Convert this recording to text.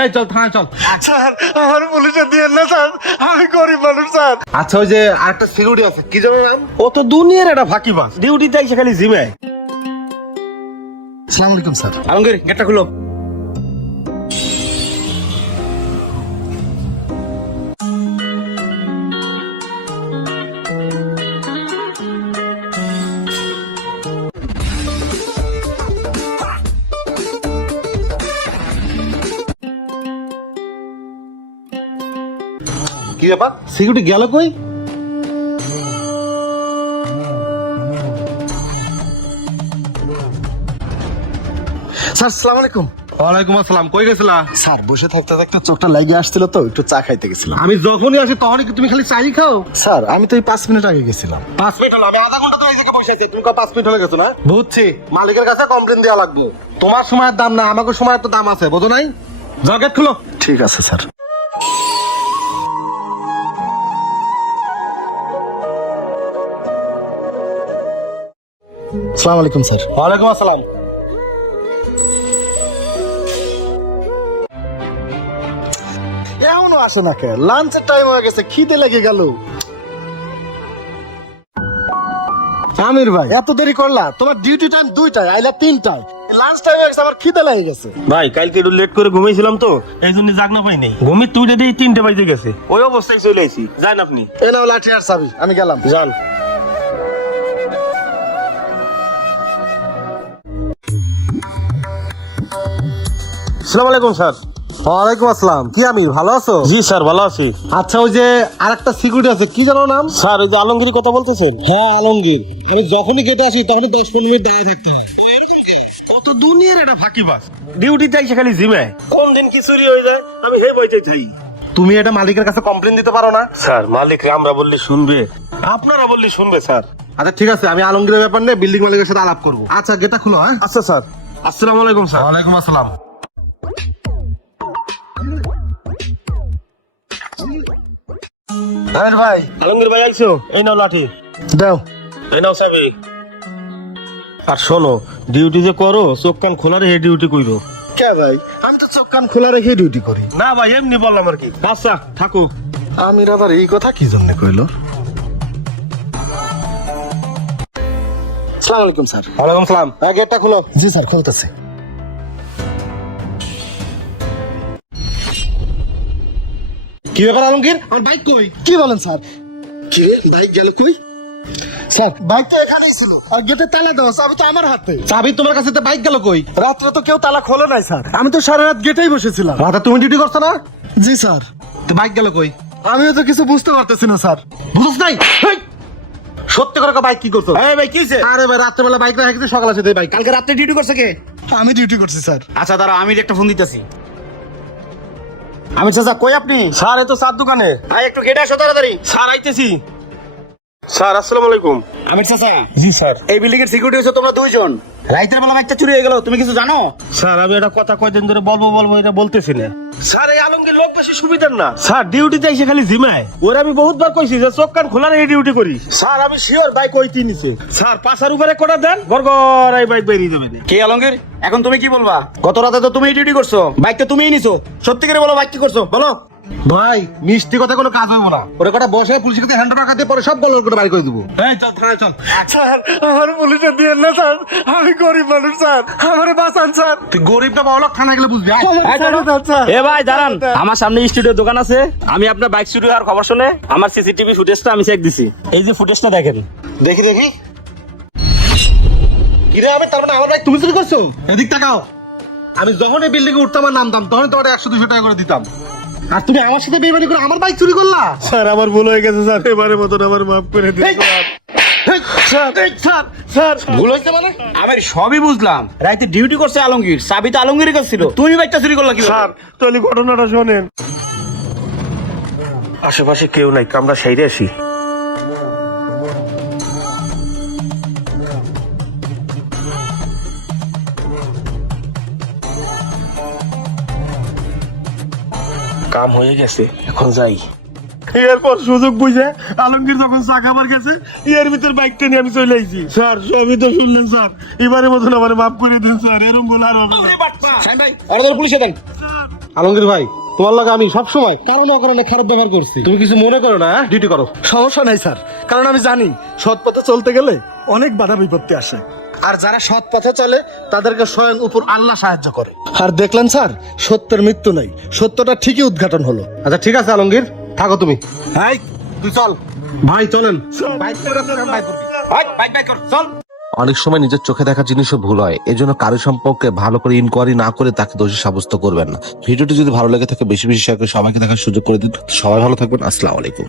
এই চল থানায় চল। স্যার আমার পুলিশে দিয়ে না স্যার, আমি গরিব মানুষ স্যার। আচ্ছা ওই যে আরেকটা সিকিউরিটি আছে, কি যেন নাম? ও তো দুনিয়ার একটা ফাঁকিবাজ, ডিউটিতে এসে খালি জিমায়। আসসালামু আলাইকুম স্যার। আলমগীর গেটটা খুলো। কি ব্যাপার, সিকিউরিটি গেল কই? স্যার আসসালামু আলাইকুম। ওয়ালাইকুম আসসালাম, কই গেছিলা? স্যার বসে থাকতে থাকতে চোখটা লেগে আসছিল তো একটু চা খাইতে গেছিলাম। আমি যখনই আসি তখনই কি তুমি খালি চাই খাও? স্যার আমি তো এই 5 মিনিট আগে গেছিলাম। 5 মিনিট হলো, আমি আধা ঘন্টা তো এই জায়গায় বসে আছি, তুমি 5 মিনিট হলে গেছো না? বুঝছি, মালিকের কাছে কমপ্লেন দেওয়া লাগবে। তোমার সময়ের দাম না, আমাকে সময়ের তো দাম আছে, বোঝো নাই? যাও গেট খুলো। ঠিক আছে স্যার। আসসালামু আলাইকুম স্যার। ওয়ালাইকুম আসসালাম। এখনো আসে না কে? লাঞ্চের টাইম হয়ে গেছে, খিদে লেগে গেল। আমির ভাই এত দেরি করলা? তোমার ডিউটি টাইম 2টায়, আইলা 3টায়। লাঞ্চ টাইম হয়ে গেছে, আমার খিদে লেগে গেছে। ভাই কালকে একটু লেট করে ঘুমিয়েছিলাম তো, এই জন্য জাগনা পাই নাই। ঘুমি তুই দিয়ে 3টে বাজে গেছে, ওই অবস্থায় চলে আইছি। যান আপনি। এ নাও লাঠি আর চাবি, আমি গেলাম। যান। আসসালামু আলাইকুম স্যার। ওয়ালাইকুম আসসালাম। কি আমির, ভালো আছো? জি স্যার, ভালো আছি। আচ্ছা ওই যে আরেকটা সিকিউরিটি আছে, কি জানো নাম? স্যার ওই যে আলমগীর কথা বলতেছেন? হ্যাঁ আলমগীর। আমি যখনই গেটে আসি তখনই 10-15 মিনিট দাঁড়িয়ে থাকতে হয়। কত দুনিয়ার একটা ফাঁকিবাজ, ডিউটিতে এসে খালি জিমায়। কোন দিন কি চুরি হয়ে যায় আমি সেই বইতে চাই। তুমি এটা মালিকের কাছে কমপ্লেন দিতে পারো না? স্যার মালিক আমরা বললে শুনবে, আপনারা বললে শুনবে স্যার। আচ্ছা ঠিক আছে, আমি আলমগীরের ব্যাপার নিয়ে বিল্ডিং মালিকের সাথে আলাপ করবো। আচ্ছা গেটটা খুলো। হ্যাঁ আচ্ছা স্যার। আসসালামু আলাইকুম স্যার। ওয়ালাইকুম আসসালাম। হ্যাঁ ভাই। আলমগীর ভাই আইছো, এই নাও লাঠি, দাও। এই নাও চাবি। আর শোনো, ডিউটি যে করো চোখ কান খোলা রেখে ডিউটি কইরো। কে ভাই? আমি তো চোখ কান খোলা রেখে ডিউটি করি। না ভাই এমনি বললাম আর কি। আচ্ছা থাকো। আমির আবার এই কথা কি জন্য কইলো? আসসালামু আলাইকুম স্যার। ওয়ালাইকুম সালাম। হ্যাঁ গেটটা খুলো। জি স্যার খুলতেছে। কি ব্যাপার আলমগীর, আমার বাইক কই? কি বলেন স্যার? কি রে, বাইক গেল কই? স্যার বাইক তো এখানেই ছিল, আর গেটে তালা দেওয়া, চাবি তো আমার হাতে। চাবি তোমার কাছে, তো বাইক গেল কই? রাত্রে তো কেউ তালা খোলে নাই স্যার, আমি তো সারা রাত গেটেই বসেছিলাম। রাতে তুমি ডিউটি করছো না? জি স্যার। তো বাইক গেল কই? আমিও তো কিছু বুঝতে পারতেছি না স্যার। বুঝছ নাই? হেই! সত্যি করে বাইক কি করছো? এই ভাই কি হইছে? আরে ভাই রাত্রেবেলা বাইক রাখতে সকাল আসে বাইক। কালকে রাতে ডিউটি করছে কে? আমি ডিউটি করছি স্যার। আচ্ছা দাঁড়া, আমি একটা ফোন দিতেছি। আমি চাচা কই আপনি? স্যার এই তো চার দোকানে। ভাই একটু গেটে আসো তাড়াতাড়ি। স্যার আইতেছি। স্যার আসসালামু আলাইকুম। আমির চাচা, জি স্যার। এই বিল্ডিং এর সিকিউরিটি হচ্ছে তোমরা দুইজন। রাতের বেলা বাইকটা চুরি হয়ে গেল, তুমি কিছু জানো? স্যার আমি একটা কথা কয়দিন ধরে বলবো এটা বলতেছি না। স্যার এই আলমগীর লোক বেশি সুবিধার না স্যার, ডিউটিতে এসে খালি জিমায়। ওরা আমি বহুতবার কইছি যে চোখ কান খোলা রেখে ডিউটি করি। স্যার আমি শিওর বাইক ওইটি নিছে। স্যার পাশার উপরে কোটা দেন, গড়গড় এই বাইক বেরিয়ে যাবে। কে আলমগীর, এখন তুমি কি বলবা? গত রাতে তো তুমিই ডিউটি করছো, বাইক তো তুমিই নিছো। সত্যি করে বলো, বাইক কি করছো বলো। ভাই মিষ্টি কথা কোনো কাজ হইব না, ওরা কটা বসে পুলিশের কাছে হ্যান্ড টাকা দিয়ে পরে সব গল্প করে বাড়ি করে দেবো। এই চল থানায় চল। স্যার আমার পুলিশে দিয়ে না স্যার, আমি গরিব মানুষ স্যার, আমার বাঁচান স্যার। তুই গরিব না বড়লোক, থানায় গেলে বুঝবি। আয়। এ ভাই দাঁড়ান, আমার সামনে স্টুডিও দোকান আছে, আমি আপনার বাইক চুরি হওয়ার খবর শুনে আমার সিসিটিভি ফুটেজটা আমি চেক দিছি। এই যে ফুটেজটা দেখেন। দেখি দেখি। কিরে আমি, তার মানে আমার বাইক তুমি চুরি করছো? এদিক তাকাও। আমি যখন এই বিল্ডিং এ উঠতাম আর নামতাম তখন তোমার 100-200 টাকা করে দিতাম, আর তুমি আমার সাথে বেইমানি করে আমার বাইক চুরি করলা। স্যার আমার ভুল হয়ে গেছে স্যার, এবারের মতন আমার মাফ করে দিন স্যার। স্যার ভুল হয়েছে মানে? আমি সবই বুঝলাম, রাইতে ডিউটি করছে আলমগীর, চাবি তো আলমগীরের কাছে ছিল, তুমি বাইকটা চুরি করলা কি? স্যার তাহলে ঘটনাটা শোনেন। আশেপাশে কেউ নাই, আমরা সাইডে আসি। কাম হয়ে গেছে, এখন যাই। এরপর সুযোগ বুঝে আলমগীর যখন চা খাবার গেছে, এর ভিতর বাইকটা নিয়ে আমি চলে আইছি। স্যার সবই তো শুনলেন স্যার, এবারের মতন আমার মাফ করে দিন স্যার, এরকম ভুল আর হবে না। শাহিন ভাই, ওরা পুলিশে দেন। আলমগীর ভাই, তোমার লাগে আমি সবসময় কারণে অকারণে খারাপ ব্যবহার করছি, তুমি কিছু মনে করো না, ডিউটি করো। সমস্যা নাই স্যার, কারণ আমি জানি সৎ পথে চলতে গেলে অনেক বাধা বিপত্তি আসে। আর যারা সৎ পথে চলে তাদেরকে স্বয়ং উপর আল্লাহ সাহায্য করে। আর দেখলেন স্যার, সত্যের মৃত্যু নাই, সত্যটা ঠিকই উদ্ঘাটন হলো। আচ্ছা ঠিক আছে আলমগীর, থাকো তুমি। হাই, তুই চল ভাই, চলেন। অনেক সময় নিজের চোখে দেখা জিনিসও ভুল হয়, এজন্য কারো সম্পর্কে ভালো করে ইনকোয়ারি না করে তাকে দোষী সাব্যস্ত করবেন না। ভিডিওটি যদি ভালো লেগে থাকে বেশি বেশি শেয়ার করে সবাইকে দেখার সুযোগ করে দিন। সবাই ভালো থাকবেন। আসসালামু আলাইকুম।